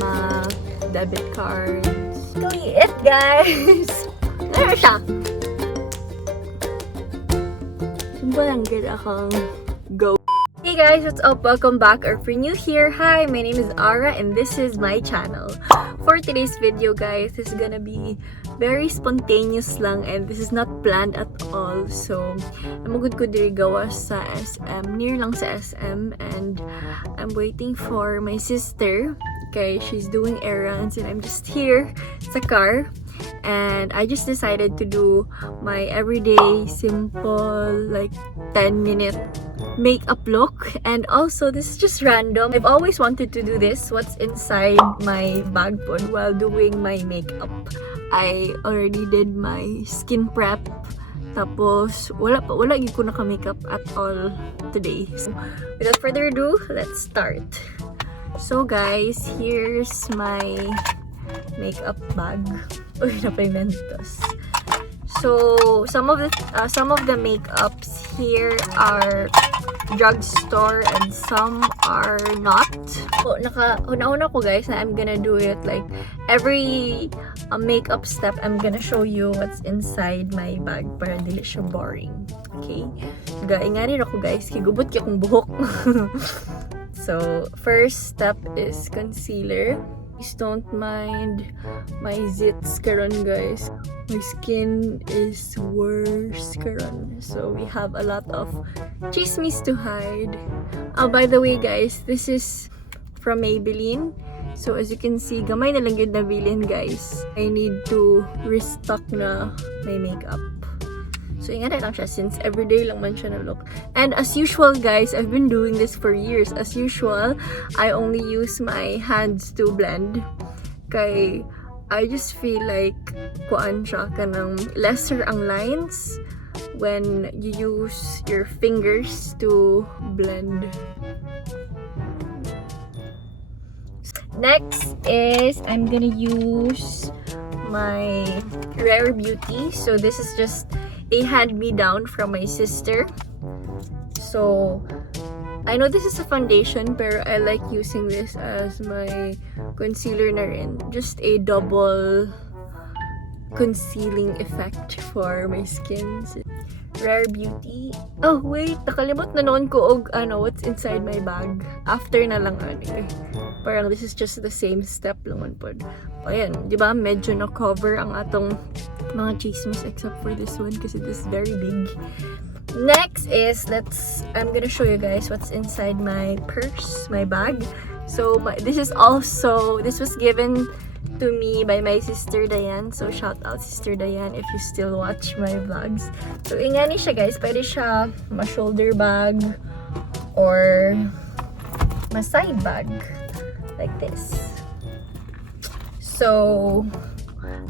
my debit cards. Actually, it guys! Ano siya? Simple lang good akong go. Hey guys, what's up? Welcome back, or if you're new here, hi, my name is Ara and this is my channel. For today's video guys, this is gonna be very spontaneous lang and this is not planned at all. So, namagod ko diri gawas sa SM, near lang sa SM, and I'm waiting for my sister. Okay, she's doing errands and I'm just here sa car. And I just decided to do my everyday simple like 10-minute makeup look. And also this is just random. I've always wanted to do this, what's inside my bag pod while doing my makeup. I already did my skin prep. Tapos wala ko naka-makeup at all today. So without further ado, let's start. So guys, here's my makeup bag. Uy, napimentos. So some of the makeups here are drugstore and some are not. So una ko guys na I'm gonna do it like every makeup step. I'm gonna show you what's inside my bag para dili siya boring. Okay? Gainganin ako guys, kigubot kay akong buhok. So first step is concealer. Please don't mind my zits karon guys. My skin is worse karon. So we have a lot of chismis to hide. By the way guys, this is from Maybelline. So as you can see, gamay na lang yun na bilin guys. I need to restock na my makeup. So ingatan lang siya since everyday lang man siya na look. And as usual guys, I've been doing this for years. As usual, I only use my hands to blend. Kay I just feel like kuan siya kanang lesser ang lines when you use your fingers to blend. Next is I'm gonna use my Rare Beauty. So this is just a hand-me-down from my sister. So I know this is a foundation, pero I like using this as my concealer na rin. Just a double concealing effect for my skin. Rare Beauty. Oh wait, nakalimot na noon ko og what's inside my bag. After na lang Parang this is just the same step lang po. Ayan, di ba? Medyo na-cover ang atong mga chismis except for this one kasi this is very big. Next is I'm gonna show you guys what's inside my purse, my bag. So this was given to me by my sister Diane. So shout out Sister Diane if you still watch my vlogs. So ingani siya guys, pwede siya ma-shoulder bag or ma-side bag like this. So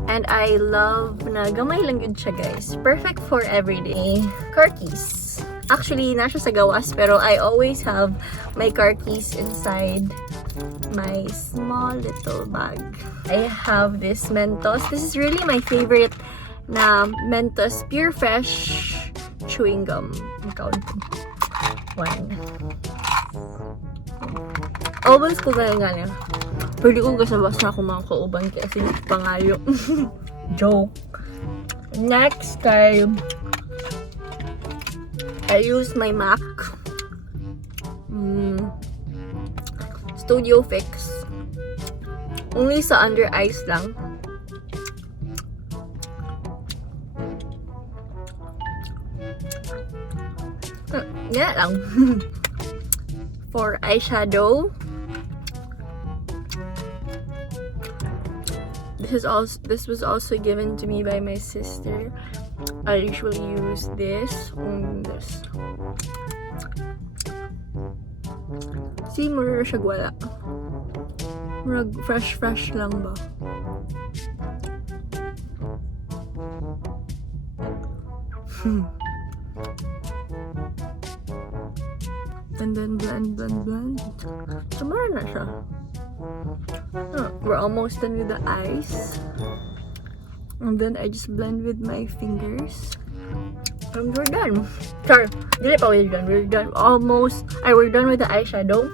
and I love na gamay lang yun siya guys. Perfect for everyday. Car keys. Actually, nasa sa gawas pero I always have my car keys inside my small little bag. I have this Mentos. This is really my favorite na Mentos Pure Fresh chewing gum. Count. 1. Always ko ganyan nga. Pwede ko kasabas na akong mga kauban kasi pangayo. Joke. Next time, I use my MAC. Studio Fix. Only sa under eyes lang. Yan lang. For eyeshadow, this was also given to me by my sister. I usually use this on this. See, mura siya wala. Murag fresh lang ba? And then blend. So, mura na siya. We're almost done with the eyes. And then I just blend with my fingers. And we're done. Sorry, dili pa we're done. We're done almost. We're done with the eyeshadow.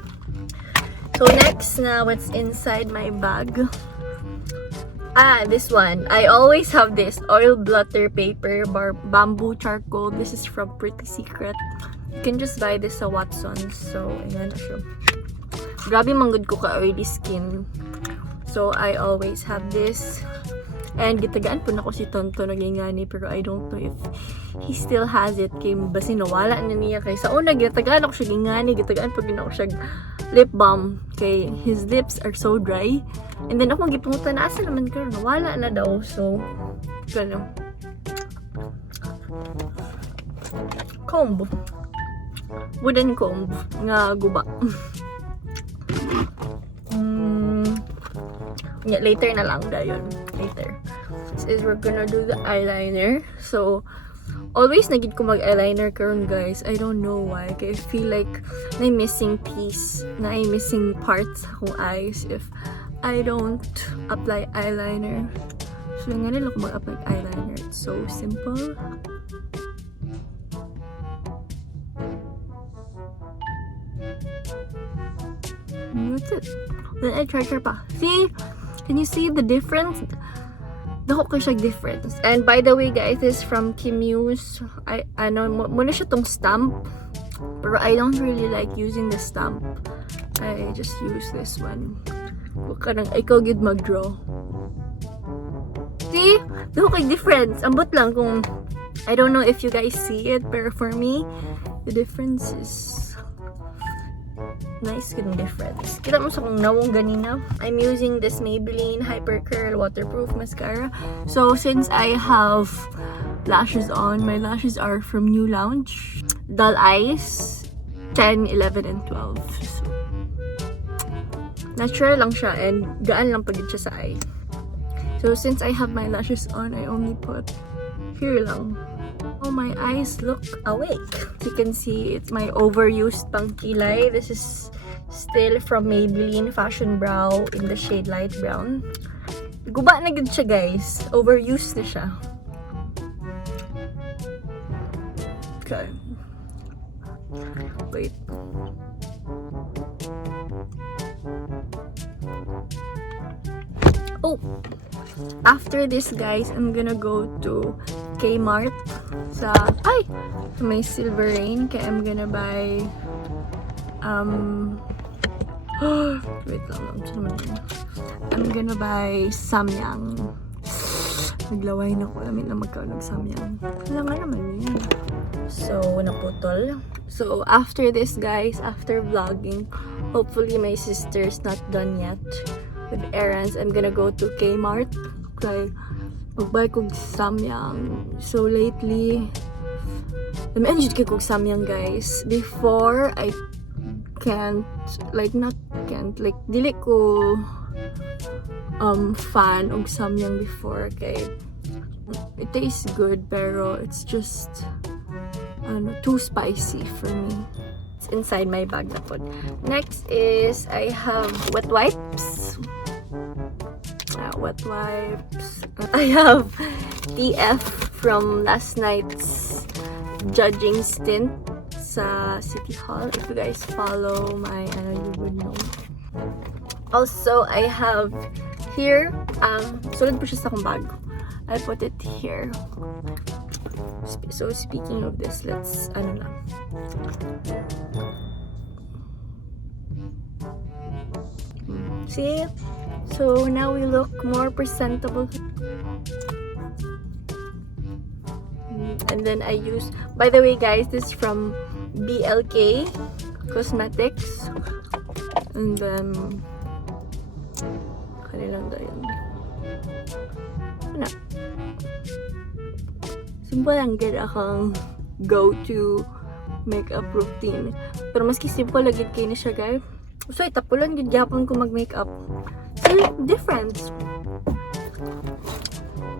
So next na what's inside my bag. This one. I always have this oil blotter paper bamboo charcoal. This is from Pretty Secret. You can just buy this sa Watsons. So ayan na siya. Grabe manggod ko ka oily skin. So I always have this. And gitagaan po na ko si Tonto nagingani, pero I don't know if he still has it. Kay basi nawala na niya. Kay sa una gitagaan ako siya gingani, gitagaan pag ginawa ko siya lip balm. Kay his lips are so dry. And then ako gipungutan na asa naman karon nawala na daw. So gano. Comb. Wooden comb nga guba. Yeah, later na lang dayon. Later. Is we're gonna do the eyeliner. So always nagid ko mag-eyeliner karon guys. I don't know why. Kaya I feel like na missing piece, na missing parts akong eyes if I don't apply eyeliner. So nga nila ko mag-apply eyeliner. It's so simple. And that's it. Then I try pa. See? Can you see the difference? Dako ko siya difference. And by the way guys, this is from Kimuse. Muna siya tong stamp. Pero I don't really like using the stamp. I just use this one. Kanang ikaw gid mag-draw. See? Dako kay difference. Ambot lang kung I don't know if you guys see it, pero for me, the difference is nice good difference. Kita mo sa kung nawong ganina. I'm using this Maybelline Hyper Curl Waterproof Mascara. So, since I have lashes on, my lashes are from New Lounge. Dull Eyes, 10, 11, and 12. So, natural lang siya and gaan lang pagid siya sa eye. So, since I have my lashes on, I only put here lang. Oh, my eyes look awake. You can see it's my overused pang kilay. This is still from Maybelline Fashion Brow in the shade light brown. Guba na gud siya guys. Overused na siya. Okay. Wait. Oh! After this guys, I'm gonna go to Kmart sa may Silver Rain, kaya I'm gonna buy wait lang, I'm gonna buy samyang. Naglaway na ko, amin na magkaunog samyang. Wala nga naman yun. So, naputol. So, after this guys, after vlogging, hopefully my sister's not done yet with errands. I'm gonna go to Kmart. Okay. Magbay kong samyang. So lately, na-enjoy ko kong samyang guys. Before, I can't, like dili ko fan og samyang before. Okay. It tastes good, pero it's just too spicy for me. It's inside my bag na po. Next is, I have wet wipes. Wet wipes. I have TF from last night's judging stint sa City Hall. If you guys follow my, you would know. Also, I have here, sulod po siya sa akong bag. I put it here. So, speaking of this, let's, see? So now we look more presentable. And then I use, by the way guys, this is from BLK Cosmetics. And then kanilang dayon. Simple lang gid akong go-to makeup routine. Pero maski simple lagi kay ni siya guys. So itapulan gid gyapon ko mag-makeup. See, difference.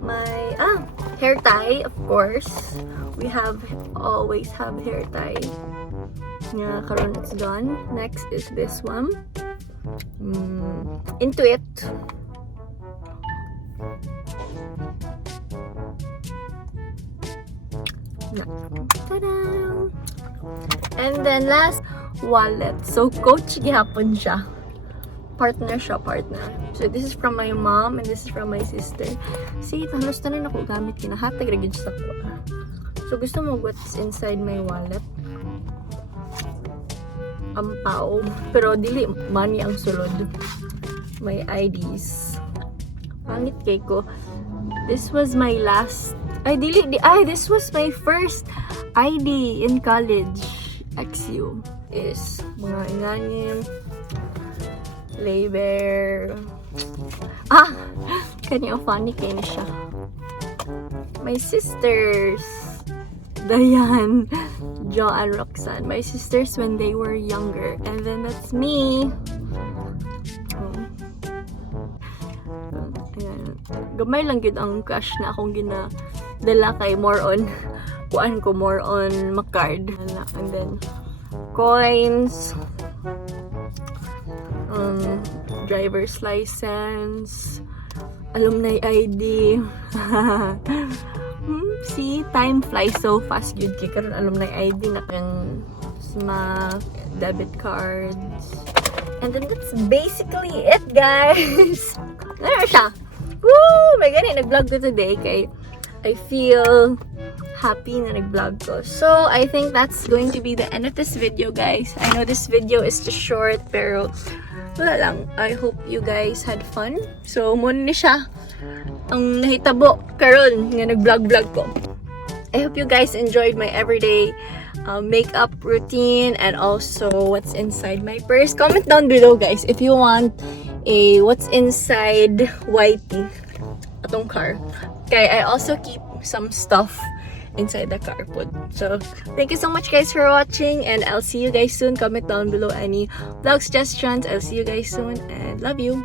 My hair tie, of course. We always have hair tie. Yeah, karon it's done. Next is this one. Into it. Ta-da! And then last, wallet. So, Coach gihapon siya. partner siya, partner. So, this is from my mom and this is from my sister. See, halos tanan ako gamit kinahatag ragid sa ko. So, gusto mo what's inside my wallet? Ampaw. Pero, dili money ang sulod. My IDs. Pangit kay ko. This was my last... this was my first ID in college. XU is mga inganin, labor. Kanya funny kayo na siya. My sisters, Dayan, Jo and Roxanne. My sisters when they were younger. And then that's me. Ayan. Gamay lang yun ang cash na akong ginadala kay more on kuan ko more on makard. And then coins, driver's license, alumni ID. See, time flies so fast yun kay karon alumni ID na kang smack, debit cards. And then that's basically it, guys. Ano siya? Woo! May ganun, nag-vlog ko today kay I feel happy na nag-vlog ko. So, I think that's going to be the end of this video, guys. I know this video is just short, pero wala lang. I hope you guys had fun. So, muna ni siya ang nahitabo karon nga nag-vlog ko. I hope you guys enjoyed my everyday makeup routine and also what's inside my purse. Comment down below, guys, if you want a what's inside whitey atong car. Okay, I also keep some stuff inside the car pod. So, thank you so much, guys, for watching, and I'll see you guys soon. Comment down below any vlog suggestions. I'll see you guys soon, and love you.